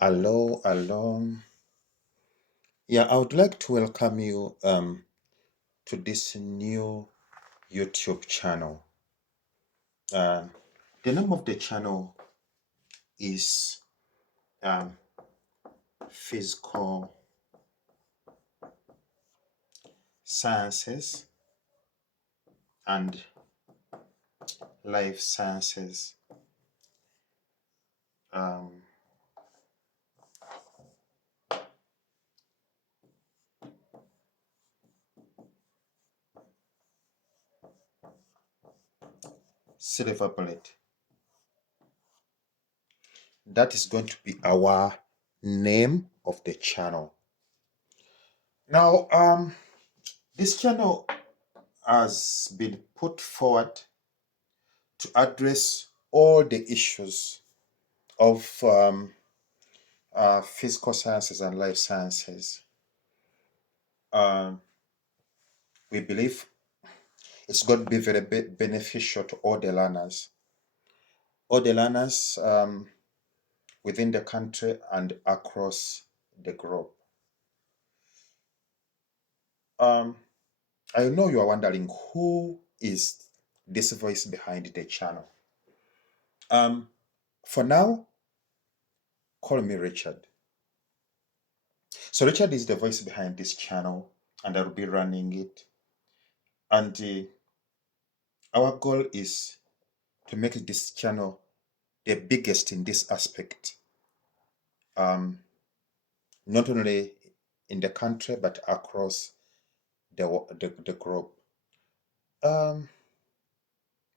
Hello, hello. Yeah, I would like to welcome you to this new YouTube channel. Um, the name of the channel is um, Physical Sciences and Life Sciences. Um, Silver Bullet. That is going to be our name of the channel. Now, this channel has been put forward to address all the issues of physical sciences and life sciences. Um, we believe it's going to be very beneficial to all the learners within the country and across the globe. Um, I know you are wondering who is this voice behind the channel. Um, for now, call me Richard. So Richard is the voice behind this channel, and I'll be running it. And our goal is to make this channel the biggest in this aspect, um, not only in the country but across the globe. Um,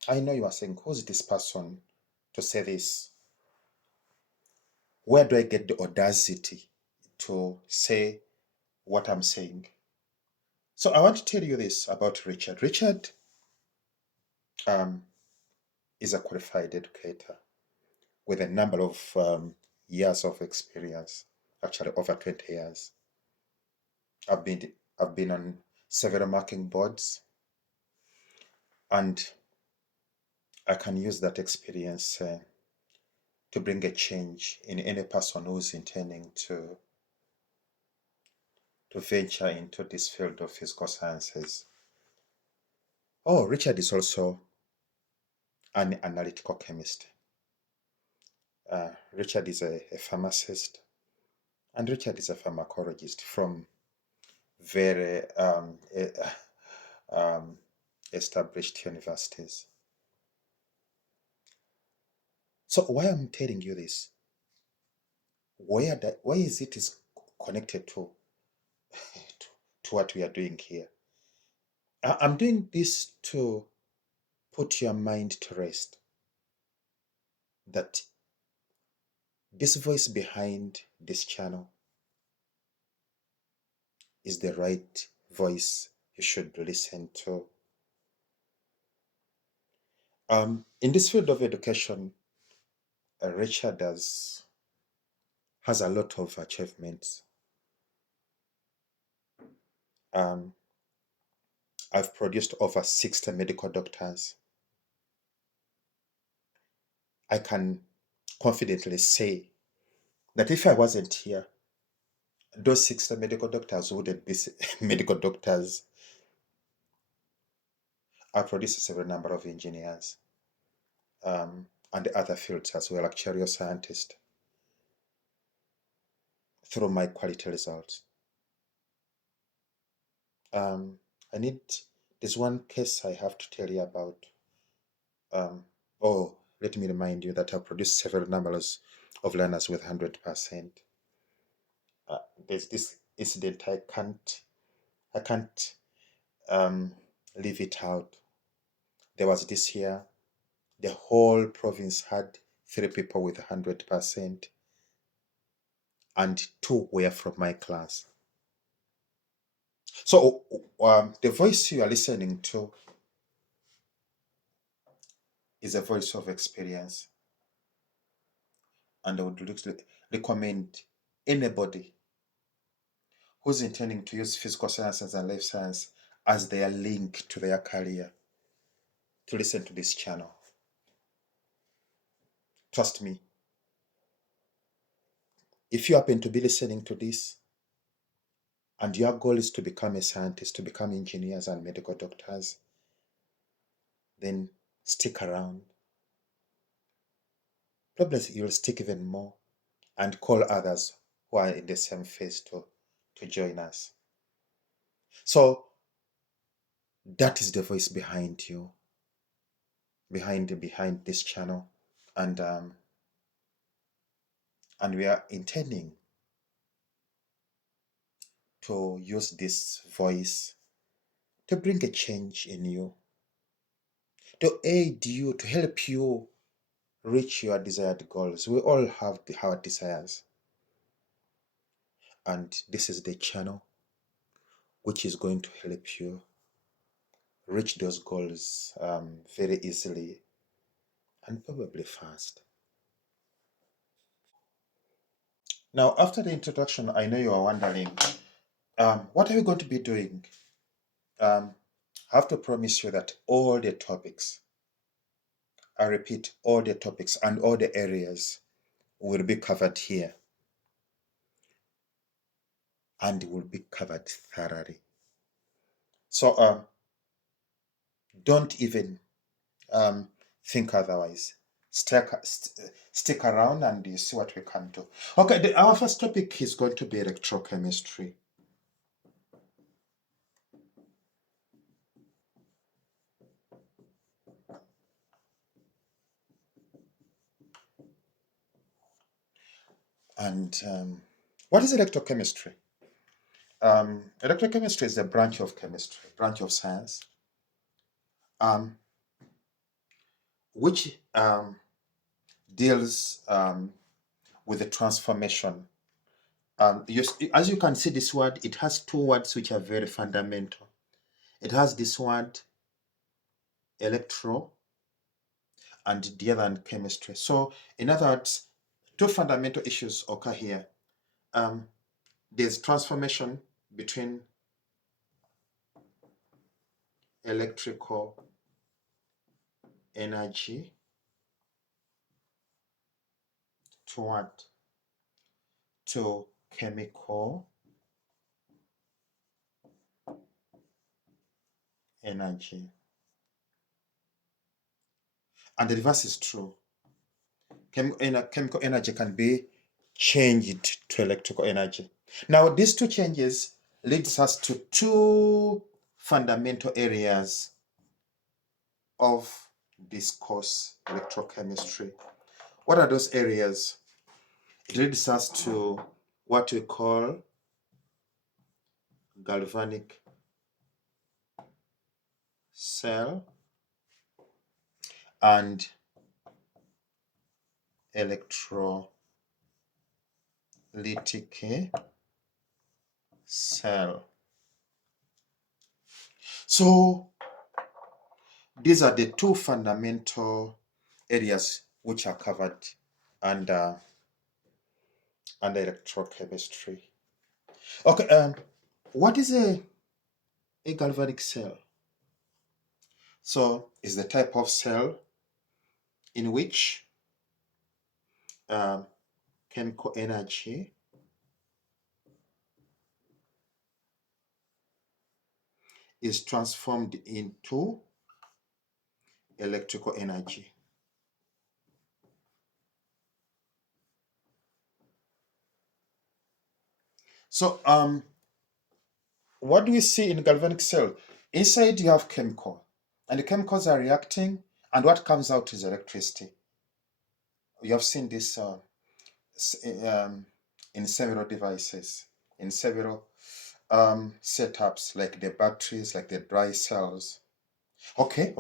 I know you are saying, who's this person to say this? Where do I get the audacity to say what I'm saying? So I want to tell you this about Richard. Richard um, is a qualified educator with a number of years of experience, actually over 20 years. I've been I've been on several marking boards, and I can use that experience to bring a change in any person who's intending to venture into this field of physical sciences. Oh, Richard is also an analytical chemist. Richard is a pharmacist, and Richard is a pharmacologist from very um, established universities. So why I'm telling you this? Why is it is connected to, to what we are doing here? I'm doing this to put your mind to rest that this voice behind this channel is the right voice you should listen to. In this field of education, Richard has a lot of achievements. Um, I've produced over 60 medical doctors. I can confidently say that if I wasn't here, those 60 medical doctors wouldn't be medical doctors. I produced a several number of engineers and the other fields as well, actuarial scientist, through my quality results. Um, I need There's one case I have to tell you about. Um, oh, let me remind you that I produced several numbers of learners with 100%. There's this incident I can't um, leave it out. There was this year, the whole province had three people with 100%, and two were from my class. So the voice you are listening to is a voice of experience, and I would recommend anybody who's intending to use physical sciences and life science as their link to their career to listen to this channel. Trust me, If you happen to be listening to this and your goal is to become a scientist, to become engineers and medical doctors, then stick around. Probably you'll stick even more and call others who are in the same phase to join us. So that is the voice behind you, behind this channel, and we are intending to use this voice to bring a change in you, to aid you, to help you reach your desired goals. We all have our desires, and this is the channel which is going to help you reach those goals very easily and probably fast. Now, after the introduction, I know you are wondering, what are we going to be doing? I have to promise you that all the topics, I repeat, all the topics and all the areas will be covered here and will be covered thoroughly. So don't even um, think otherwise. Stick around and you see what we can do. Okay, our first topic is going to be electrochemistry. And what is electrochemistry? Electrochemistry is a branch of chemistry, branch of science, um, which deals with the transformation. As you can see, this word, it has two words which are very fundamental. It has this word, electro, and the other one, chemistry. So, in other words, two fundamental issues occur here. There's transformation between electrical energy to what? To chemical energy. And the reverse is true. Chemical energy can be changed to electrical energy. Now, these two changes leads us to two fundamental areas of this course, electrochemistry. What are those areas? It leads us to what we call galvanic cell and electrolytic cell. So these are the two fundamental areas which are covered under electrochemistry. Okay, what is a galvanic cell? So it's the type of cell in which chemical energy is transformed into electrical energy. So what do we see in galvanic cell? Inside you have chemical, and the chemicals are reacting, and what comes out is electricity. You have seen this in several devices, in several setups, like the batteries, like the dry cells. Okay.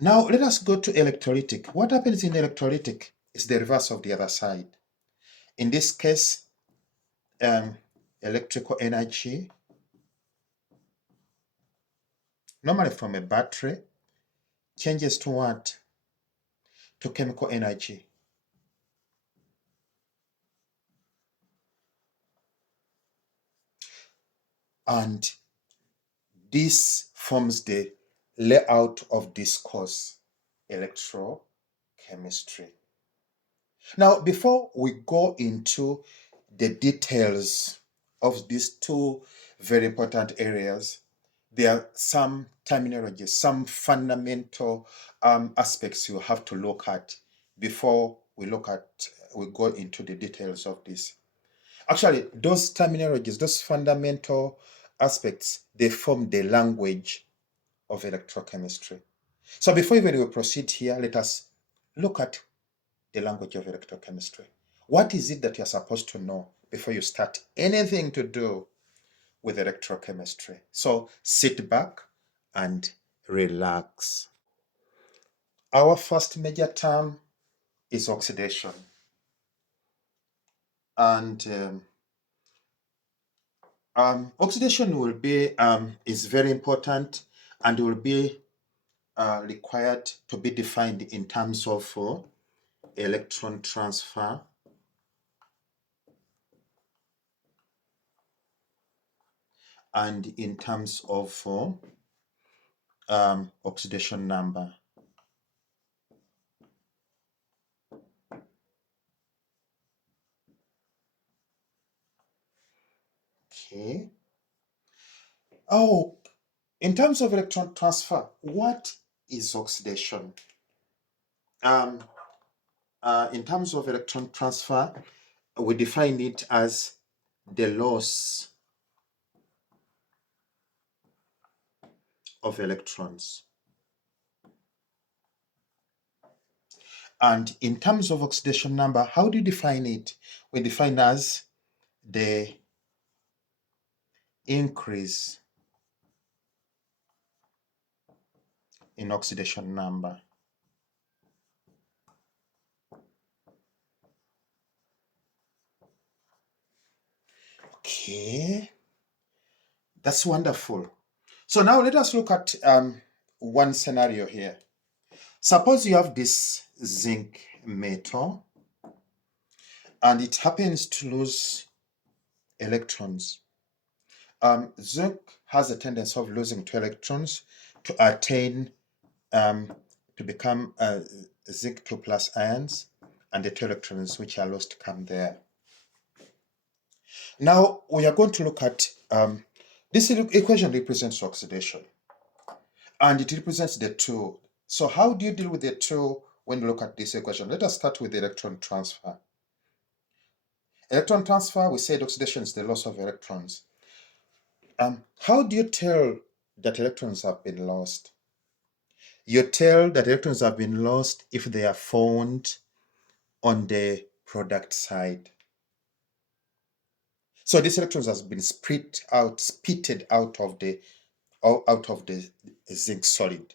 Now let us go to electrolytic. What happens in electrolytic is the reverse of the other side. In this case, electrical energy, normally from a battery, changes to what? To chemical energy. And this forms the layout of this course, electrochemistry. Now, before we go into the details of these two very important areas, there are some terminology, some fundamental aspects you have to look at before we go into the details of this. Actually, those terminologies, those fundamental aspects, they form the language of electrochemistry. So before even we proceed here, let us look at the language of electrochemistry. What is it that you're supposed to know before you start anything to do with electrochemistry? So sit back and relax. Our first major term is oxidation. And oxidation will be is very important and will be required to be defined in terms of electron transfer and in terms of oxidation number. Okay. Oh, in terms of electron transfer, what is oxidation? Um, in terms of electron transfer, we define it as the loss of electrons. And in terms of oxidation number, how do you define it? We define as the increase in oxidation number. Okay, that's wonderful. So now let us look at one scenario here. Suppose you have this zinc metal and it happens to lose electrons. Zinc has a tendency of losing 2 electrons to attain to become zinc 2 plus ions, and the 2 electrons which are lost come there. Now we are going to look at this equation represents oxidation and it represents the two. So how do you deal with the two when you look at this equation? Let us start with the electron transfer. Electron transfer, we said oxidation is the loss of electrons. How do you tell that electrons have been lost? You tell that electrons have been lost if they are found on the product side. So these electrons has been spitted out of the zinc solid.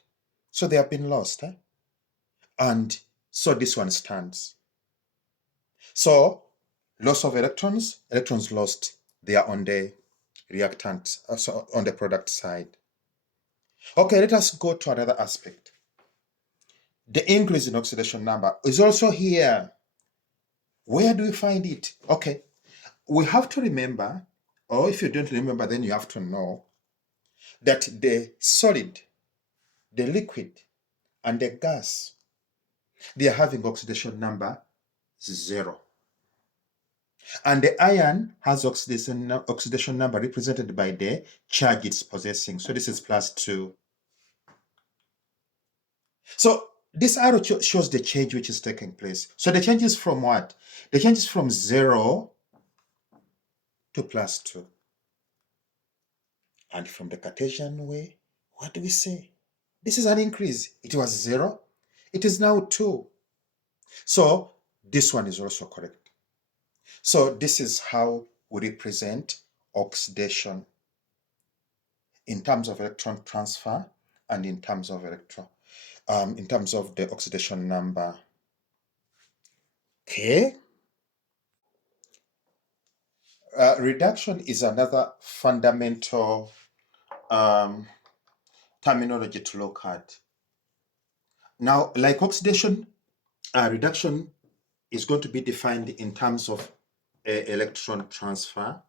So they have been lost. And so this one stands. So loss of electrons lost, they are on the reactant, so on the product side. Okay, let us go to another aspect. The increase in oxidation number is also here. Where do we find it? Okay, we have to remember, or if you don't remember, then you have to know that the solid, the liquid, and the gas, they are having oxidation number 0. And the iron has oxidation number represented by the charge it's possessing. So this is +2. So this arrow shows the change which is taking place. So the change is from what? The change is from 0 to +2. And from the Cartesian way, what do we say? This is an increase. It was 0. It is now 2. So this one is also correct. So this is how we represent oxidation in terms of electron transfer and in terms of in terms of the oxidation number. Okay. Reduction is another fundamental terminology to look at. Now, like oxidation, reduction is going to be defined in terms of electron transfer.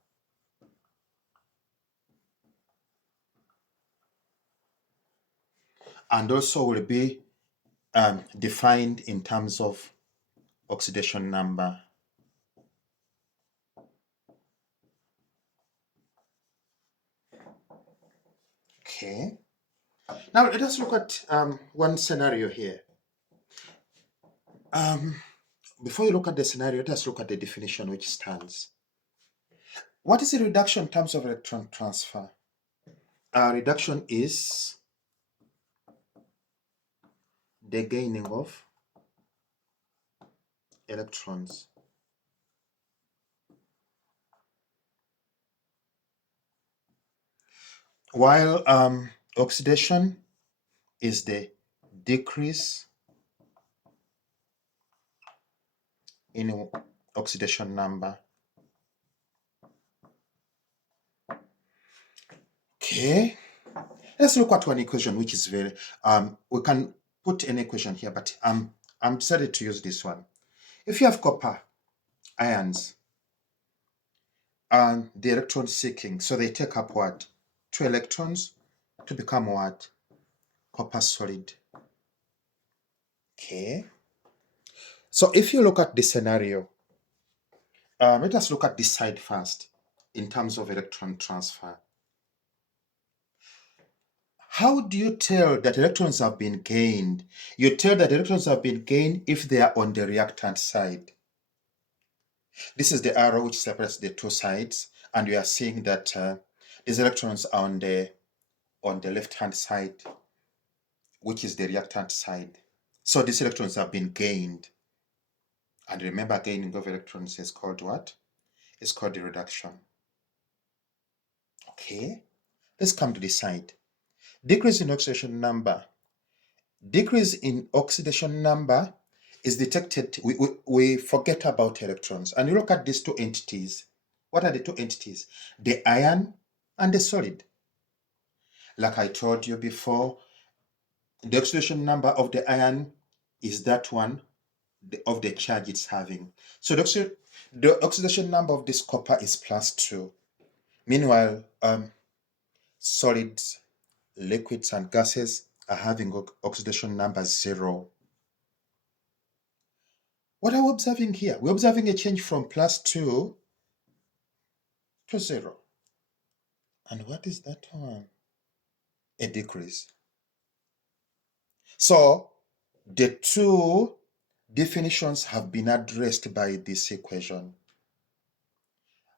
And also will be defined in terms of oxidation number. Okay. Now let us look at one scenario here. Before you look at the scenario, let us look at the definition which stands. What is a reduction in terms of electron transfer? Reduction is the gaining of electrons. While oxidation is the decrease in oxidation number. Okay, let's look at one equation which is very, we can put an equation here, but I'm decided to use this one. If you have copper ions and the electron seeking, so they take up what? 2 electrons to become what? Copper solid. Okay. So if you look at this scenario, let us look at this side first in terms of electron transfer. How do you tell that electrons have been gained? You tell that electrons have been gained if they are on the reactant side. This is the arrow which separates the two sides, and we are seeing that these electrons are on the left-hand side, which is the reactant side. So these electrons have been gained. And remember, gaining of electrons is called what? It's called the reduction. Okay, let's come to this side. Decrease in oxidation number. Decrease in oxidation number is detected. We forget about electrons. And you look at these two entities. What are the two entities? The ion and the solid. Like I told you before, the oxidation number of the ion is that one of the charge it's having. So the oxidation number of this copper is +2. Meanwhile, solids, liquids, and gases are having oxidation number 0. What are we observing here? We're observing a change from +2 to 0. And what is that one? A decrease. So the two definitions have been addressed by this equation.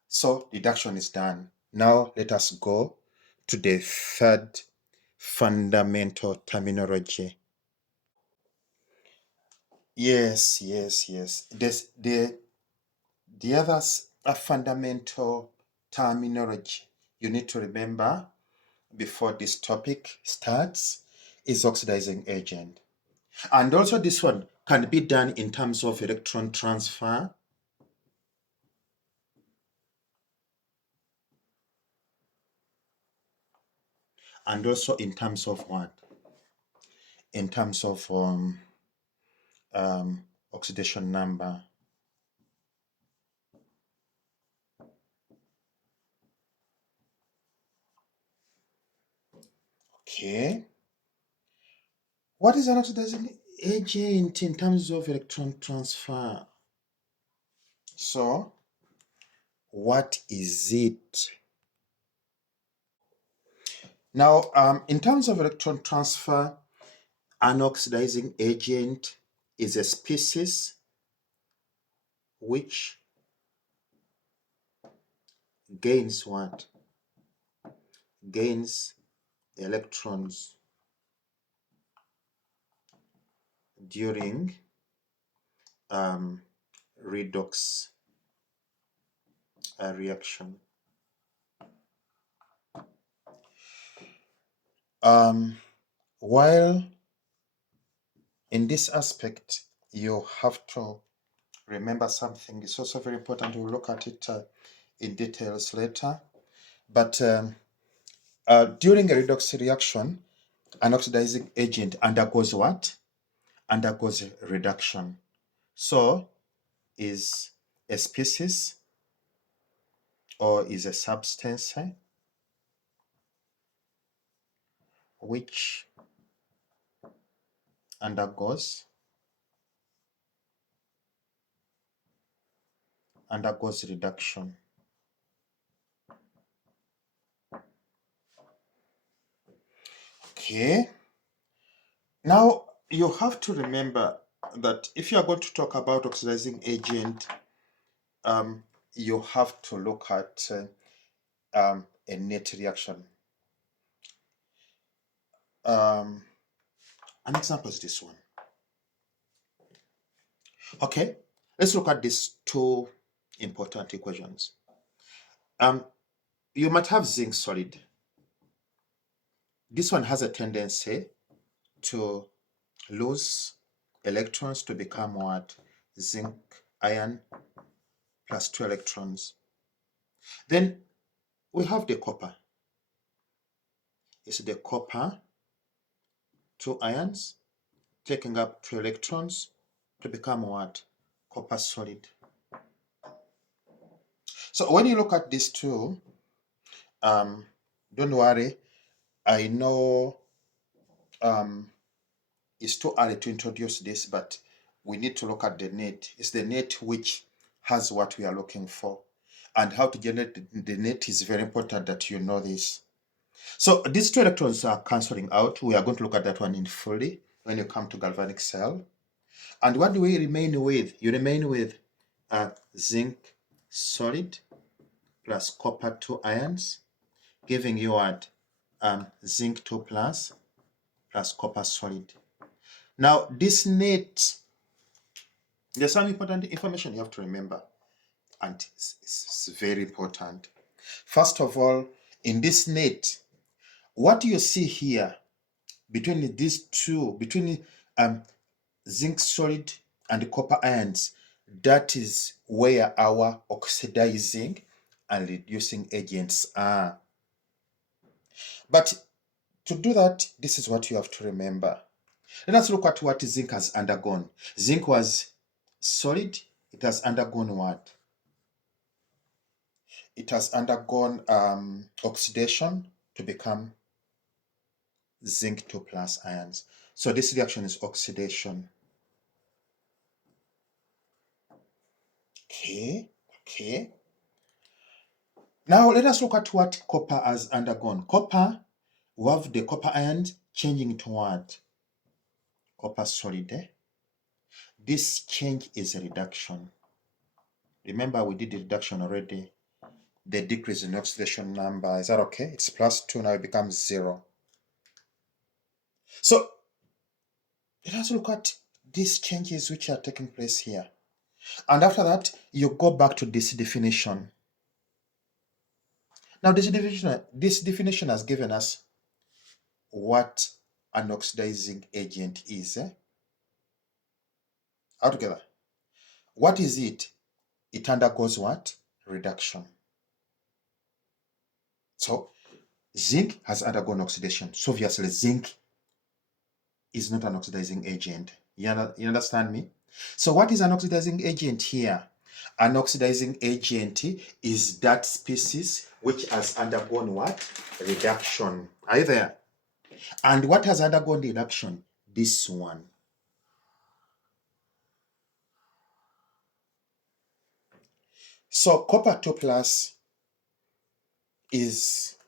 So reduction is done. Now let us go to the third fundamental terminology. Yes. The others are fundamental terminology you need to remember before this topic starts is oxidizing agent. And also this one can be done in terms of electron transfer, and also in terms of what? In terms of oxidation number. Okay. What is an oxidizing agent in terms of electron transfer? So, what is it? Now, in terms of electron transfer, an oxidizing agent is a species which gains what? Gains electrons during redox reaction. While in this aspect, you have to remember something. It's also very important. We'll look at it in details later. But during a redox reaction, an oxidizing agent undergoes what? Undergoes reduction. So is a species or is a substance which undergoes reduction. Okay. Now you have to remember that if you are going to talk about oxidizing agent, you have to look at a net reaction. An example is this one. Okay, let's look at these two important equations. You might have zinc solid. This one has a tendency to lose electrons to become what? Zinc ion plus 2 electrons. Then we have the copper. It's the copper, 2 ions, taking up 2 electrons to become what? Copper solid. So when you look at these two, don't worry, I know it's too early to introduce this, but we need to look at the net. It's the net which has what we are looking for. And how to generate the net is very important that you know this. So these 2 electrons are cancelling out. We are going to look at that one in fully when you come to galvanic cell. And what do we remain with? You remain with zinc solid plus copper 2 ions, giving you what? Zinc 2 plus copper solid. Now, this net, there's some important information you have to remember, and it's very important. First of all, in this net, what you see here between these two, between zinc solid and copper ions, that is where our oxidizing and reducing agents are. But to do that, this is what you have to remember. Let us look at what zinc has undergone. Zinc was solid. It has undergone what? It has undergone oxidation to become zinc 2 plus ions. So this reaction is oxidation. Okay. Now let us look at what copper has undergone. Copper, we have the copper ions changing to what? Copper solid. This change is a reduction. Remember, we did the reduction already. The decrease in oxidation number, is that okay? It's plus 2, now it becomes 0. So let us look at these changes which are taking place here. And after that, you go back to this definition. Now, this definition has given us what an oxidizing agent is. Altogether, what is it? It undergoes what? Reduction. So, zinc has undergone oxidation. So, obviously, zinc is not an oxidizing agent. You understand me? So, what is an oxidizing agent here? An oxidizing agent is that species which has undergone what? Reduction. Are you there? And what has undergone reduction? This one. So copper 2 plus is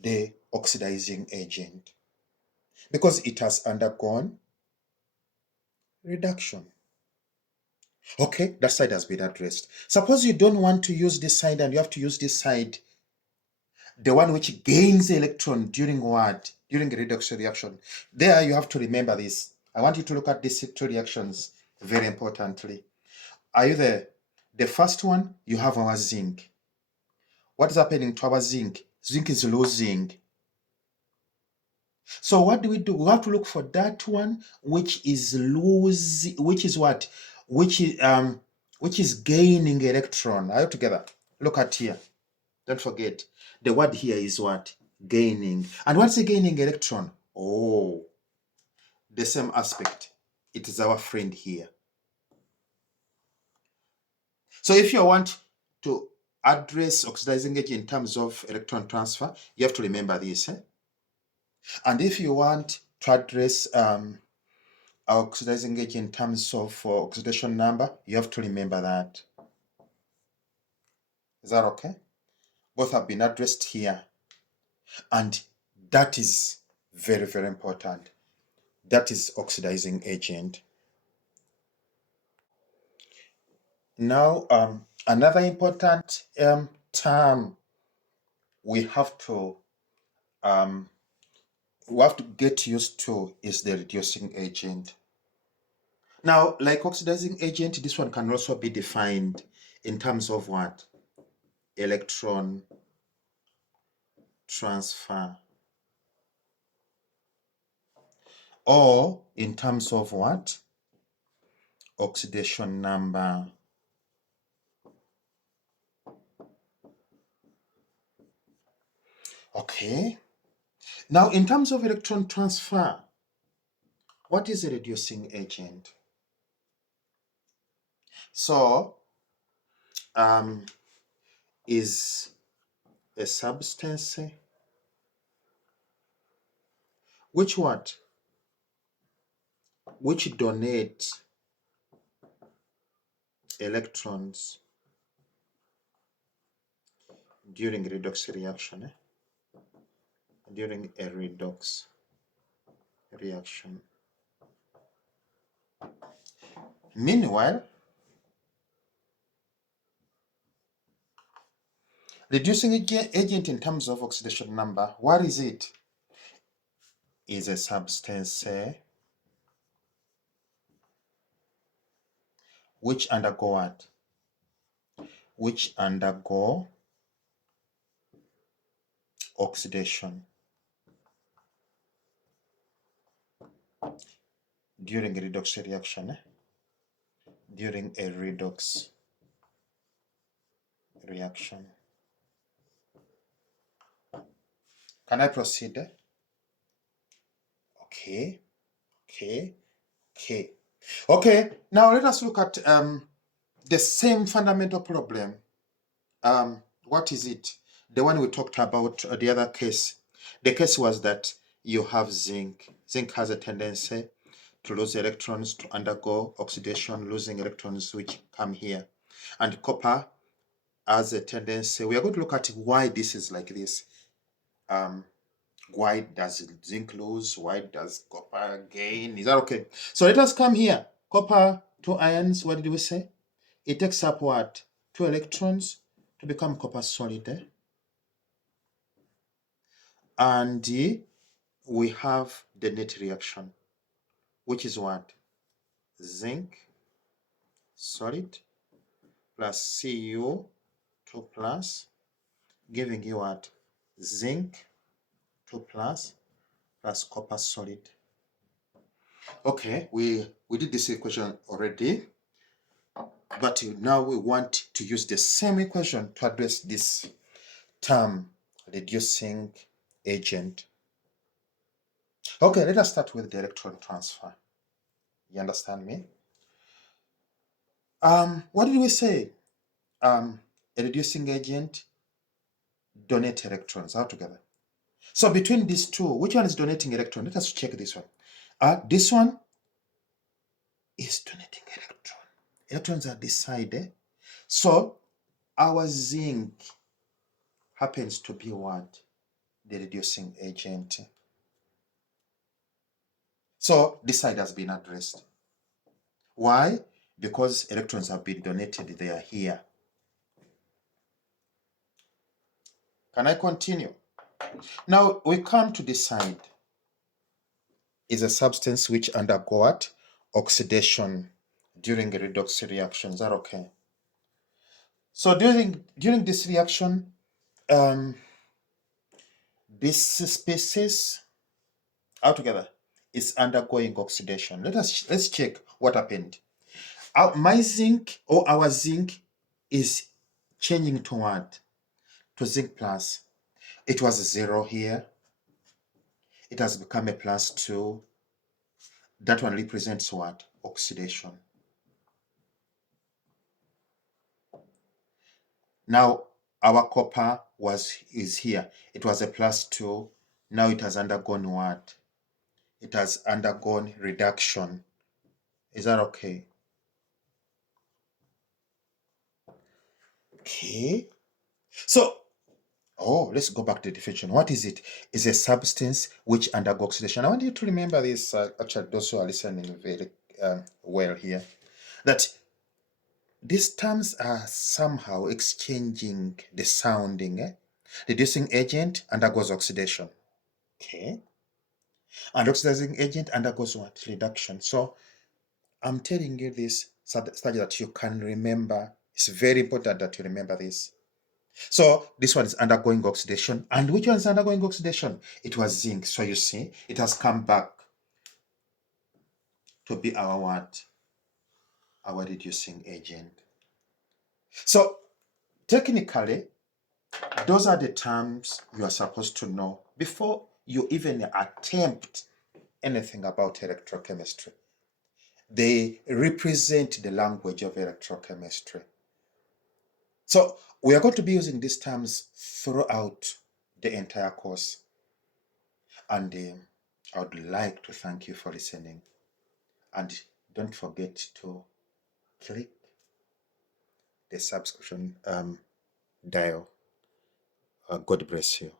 the oxidizing agent because it has undergone reduction. Okay, that side has been addressed. Suppose you don't want to use this side and you have to use this side, the one which gains electron during what? During a redox reaction. There you have to remember this. I want you to look at these two reactions very importantly. Are you there? The first one, you have our zinc. What is happening to our zinc? Zinc is losing. So what do? We have to look for that one which is losing, which is what? Which is gaining electron. Are you together? Look at here. Don't forget. The word here is what? Gaining. And what's a gaining electron? Oh, the same aspect. It is our friend here. So if you want to address oxidizing agent in terms of electron transfer, you have to remember this. And if you want to address oxidizing agent in terms of oxidation number, you have to remember that. Is that okay? Both have been addressed here. And that is Very, very important. That is oxidizing agent. Now, another important term we have to um, get used to is the reducing agent. Now, like oxidizing agent, this one can also be defined in terms of what? Electron transfer, or in terms of what? Oxidation number. Okay. Now, in terms of electron transfer, what is a reducing agent? So, is a substance which what? Which donate electrons during redox reaction. During a redox reaction. Meanwhile, reducing agent in terms of oxidation number, what is it? Is a substance which undergo what? Which undergo oxidation during a redox reaction. During a redox reaction. Can I proceed? Okay, okay, okay. Okay, now let us look at the same fundamental problem. What is it? The one we talked about, the other case. The case was that you have zinc. Zinc has a tendency to lose electrons, to undergo oxidation, losing electrons which come here. And copper has a tendency. We are going to look at why this is like this. Why does zinc lose? Why does copper gain? Is that okay? So let us come here. Copper, 2 ions, what did we say? It takes up what? 2 electrons to become copper solid. And we have the net reaction, which is what? Zinc solid plus Cu2 plus, giving you what? Zinc 2 plus copper solid. Okay, we did this equation already, but now we want to use the same equation to address this term, reducing agent. Okay, let us start with the electron transfer. You understand me? What did we say? A reducing agent donate electrons altogether. So between these two, which one is donating electron? Let us check this one. This one is donating electron. Electrons are this side. So our zinc happens to be what? The reducing agent. So this side has been addressed. Why? Because electrons have been donated. They are here. Can I continue? Now we come to this side. Is a substance which undergo what? Oxidation during a redox reaction. Is that okay? So during this reaction, this species altogether is undergoing oxidation. Let's check what happened. My zinc or our zinc is changing to what? To zinc plus. It was 0 here. It has become a +2. That one represents what? Oxidation. Now our copper is here. It was a +2. Now it has undergone what? It has undergone reduction. Is that okay? Okay. So Oh, let's go back to the definition. What is it? It's a substance which undergoes oxidation. I want you to remember this, actually, those who are listening very well here, that these terms are somehow exchanging the sounding. Reducing agent undergoes oxidation. Okay. And oxidizing agent undergoes what? Reduction. So I'm telling you this such that you can remember. It's very important that you remember this. So this one is undergoing oxidation. And which one is undergoing oxidation? It was zinc. So you see, it has come back to be our what? Our reducing agent. So technically, those are the terms you are supposed to know before you even attempt anything about electrochemistry. They represent the language of electrochemistry. So we are going to be using these terms throughout the entire course. And I would like to thank you for listening. And don't forget to click the subscription dial. God bless you.